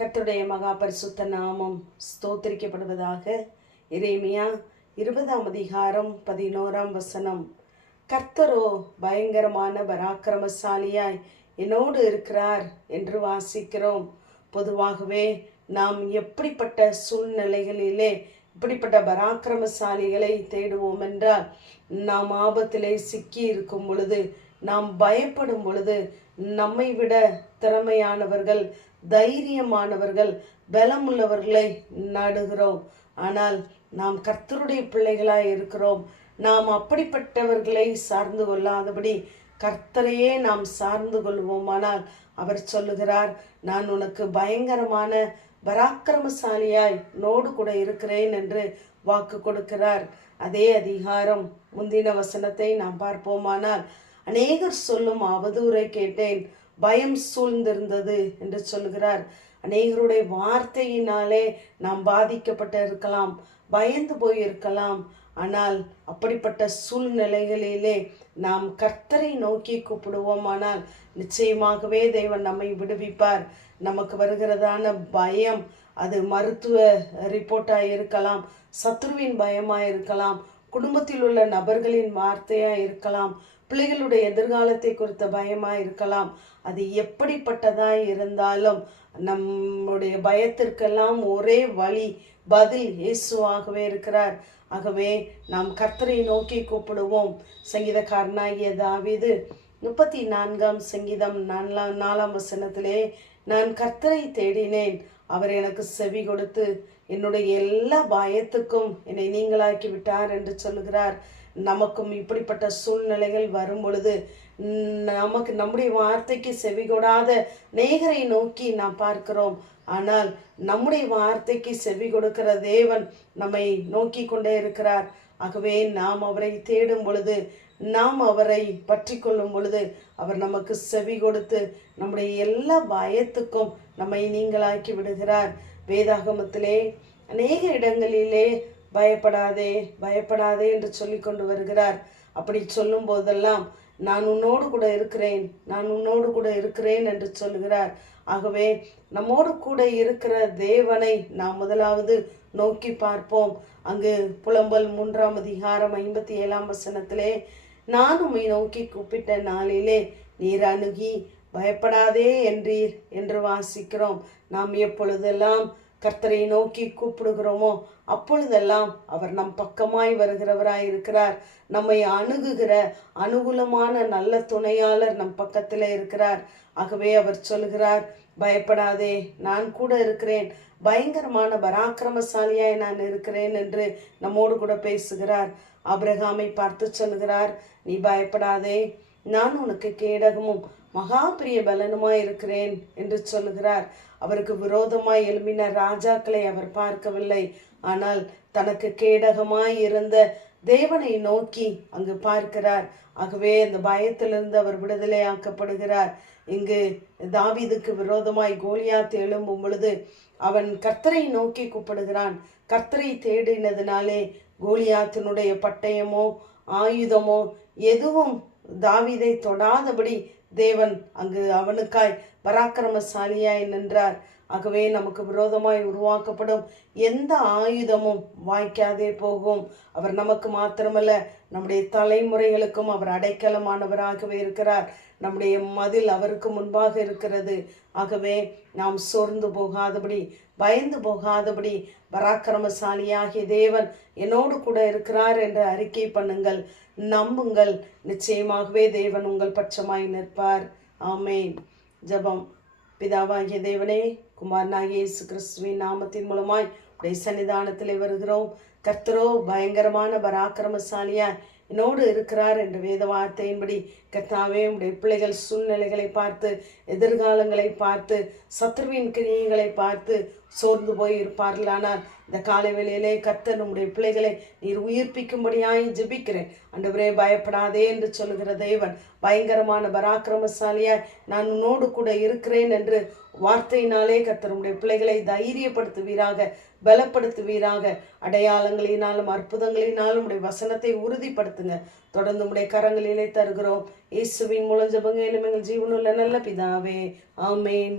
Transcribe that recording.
கர்த்தருடைய மகா பரிசுத்த நாமம் ஸ்தோத்திரிக்கப்படுவதாக. எரேமியா 20 அதிகாரம் 11 கர்த்தரோ பயங்கரமான பராக்கிரமசாலியாய் என்னோடு இருக்கிறார் என்று வாசிக்கிறோம். பொதுவாகவே நாம் எப்படிப்பட்ட சூழ்நிலைகளிலே இப்படிப்பட்ட பராக்கிரமசாலிகளை தேடுவோம் என்றால், நாம் ஆபத்திலே சிக்கி இருக்கும் பொழுது, நாம் பயப்படும் பொழுது, நம்மை விட திறமையானவர்கள், தைரியமானவர்கள், பலமுள்ளவர்களை நாடுகிறோம். ஆனால் நாம் கர்த்தருடைய பிள்ளைகளாய் இருக்கிறோம். நாம் அப்படிப்பட்டவர்களை சார்ந்து கொள்ளாதபடி கர்த்தரையே நாம் சார்ந்து கொள்வோமானால், அவர் சொல்லுகிறார், நான் உனக்கு பயங்கரமான பராக்கிரமசாலியாய் நோடு கூட இருக்கிறேன் என்று வாக்கு கொடுக்கிறார். அதே அதிகாரம் முந்தின வசனத்தை நாம் பார்ப்போமானால், அநேகர் சொல்லும் அவதூறை கேட்டேன், பயம் சூழ்ந்திருந்தது என்று சொல்லுகிறார். அநேகருடைய வார்த்தையினாலே நாம் பாதிக்கப்பட்டு இருக்கலாம், பயந்து போய் இருக்கலாம். ஆனால் அப்படிப்பட்ட சூழ்நிலைகளிலே நாம் கர்த்தரை நோக்கி கூப்பிடுவோமானால் நிச்சயமாகவே தேவன் நம்மை விடுவிப்பார். நமக்கு வருகிறதான பயம், அது மருத்துவ ரிப்போர்ட்டாக இருக்கலாம், சத்ருவின் பயமாக இருக்கலாம், குடும்பத்தில் உள்ள நபர்களின் வார்த்தையாக இருக்கலாம், பிள்ளைகளுடைய எதிர்காலத்தை குறித்த பயமாக இருக்கலாம். அது எப்படிப்பட்டதாக இருந்தாலும் நம்முடைய பயத்திற்கெல்லாம் ஒரே வழி, பதில் இயேசுவாகவே இருக்கிறார். ஆகவே நாம் கர்த்தரை நோக்கி கூப்பிடுவோம். சங்கீதக்காரனாகிய தாவீது 34 சங்கீதம் 4 வசனத்திலே, நான் கர்த்தரை தேடினேன், அவர் எனக்கு செவி கொடுத்து என்னுடைய எல்லா பயத்துக்கும் என்னை நீங்களாக்கி விட்டார் என்று சொல்லுகிறார். நமக்கும் இப்படிப்பட்ட சூழ்நிலைகள் வரும் பொழுது நமக்கு நம்முடைய வார்த்தைக்கு செவி கொடாத அநேகரை நோக்கி நாம் பார்க்கிறோம். ஆனால் நம்முடைய வார்த்தைக்கு செவி கொடுக்கிற தேவன் நம்மை நோக்கி கொண்டே இருக்கிறார். ஆகவே நாம் அவரை தேடும் பொழுது, நாம் அவரை பற்றி கொள்ளும் பொழுது, அவர் நமக்கு செவி கொடுத்து நம்முடைய எல்லா பயத்துக்கும் நம்மை நீங்களாக்கி விடுகிறார். வேதாகமத்திலே அநேக இடங்களிலே பயப்படாதே பயப்படாதே என்று சொல்லி கொண்டு வருகிறார். அப்படி சொல்லும் போதெல்லாம் நான் உன்னோடு கூட இருக்கிறேன், நான் உன்னோடு கூட இருக்கிறேன் என்று சொல்லுகிறார். ஆகவே நம்மோடு கூட இருக்கிற தேவனை நாம் முதலாவது நோக்கி பார்ப்போம். அங்கு புலம்பல் 3 அதிகாரம் 57 நான் உம்மை நோக்கி கூப்பிட்ட நாளிலே நீர் அணுகி பயப்படாதே என்றீர் என்று வாசிக்கிறோம். நாம் எப்பொழுதெல்லாம் கர்த்தரை நோக்கி கூப்பிடுகிறோமோ அப்பொழுதெல்லாம் அவர் நம் பக்கமாய் வருகிறவராய் இருக்கிறார். நம்மை அணுகுகிற அனுகூலமான நல்ல துணையாளர் நம் பக்கத்தில் இருக்கிறார். ஆகவே அவர் சொல்கிறார், பயப்படாதே, நான் கூட இருக்கிறேன், பயங்கரமான பராக்கிரமசாலியாய் நான் இருக்கிறேன் என்று நம்மோடு கூட பேசுகிறார். ஆபிரகாமை பார்த்து சொல்கிறார், நீ பயப்படாதே, நான் உனக்கு கேடகமும் மகா பிரிய பலனுமாய் இருக்கிறேன் என்று சொல்லுகிறார். அவருக்கு விரோதமாய் எழும்பின ராஜாக்களை அவர் பார்க்கவில்லை, ஆனால் தனக்கு கேடகமாய் இருந்த தேவனை நோக்கி அங்கு பார்க்கிறார். ஆகவே அந்த பயத்திலிருந்து அவர் விடுதலை ஆக்கப்படுகிறார். இங்கு தாவீதுக்கு விரோதமாய் கோலியாத் எழும்பும் பொழுது அவன் கர்த்தரை நோக்கி கூப்பிடுகிறான். கர்த்தரை தேடினதினாலே கோலியாத்தினுடைய பட்டயமோ ஆயுதமோ எதுவும் தாவீதை தொடாதபடி தேவன் அங்கு அவனுக்காய் பராக்கிரமசாலியாய் நின்றார். ஆகவே நமக்கு விரோதமாய் உருவாக்கப்படும் எந்த ஆயுதமும் வாய்க்காதே போகும். அவர் நமக்கு மாத்திரமல்ல, நம்முடைய தலைமுறைகளுக்கும் அவர் அடைக்கலமானவராகவே இருக்கிறார். நம்முடைய மதில் அவருக்கு முன்பாக இருக்கிறது. ஆகவே நாம் சோர்ந்து போகாதபடி, பயந்து போகாதபடி, பராக்கிரமசாலியாகிய தேவன் என்னோடு கூட இருக்கிறார் என்று அறிக்கை பண்ணுங்கள், நம்புங்கள். நிச்சயமாகவே தேவன் உங்கள் பட்சமாய் நிற்பார். ஆமென். ஜெபம். பிதாவாகிய தேவனே, குமாரனாகிய இயேசு கிறிஸ்துவின் நாமத்தின் மூலமாய் உடைய சன்னிதானத்திலே வருகிறோம். கர்த்தரோ பயங்கரமான பராக்கிரமசாலியாய் என்னோடு இருக்கிறார் என்ற வேத வார்த்தையின்படி கர்த்தாவே, உடைய பிள்ளைகள் சூழ்நிலைகளை பார்த்து, எதிர்காலங்களை பார்த்து, சத்ருவின் கிரியைகளை பார்த்து சோர்ந்து போய் இருப்பார்களானால் இந்த காலை வேளையிலே கர்த்தர் நம்முடைய பிள்ளைகளை நீர் உயிர்ப்பிக்கும்படியாய் ஜெபிக்கிறேன். ஆண்டவரே, பயப்படாதே என்று சொல்லுகிற தேவன் பயங்கரமான பராக்கிரமசாலியாய் நான் உன்னோடு கூட இருக்கிறேன் என்று வார்த்தையினாலே கர்த்தர் உடைய பிள்ளைகளை தைரியப்படுத்துவீராக, பலப்படுத்துவீராக. அடையாளங்களினாலும் அற்புதங்களினாலும் உடைய வசனத்தை உறுதிப்படுத்துங்க. தொடர்ந்து உடைய கரங்களிலே தருகிறோம். இயேசுவின் மூலம் ஜெபங்க, எங்கள் ஜீவனுள்ள நல்ல பிதாவே. ஆமேன்.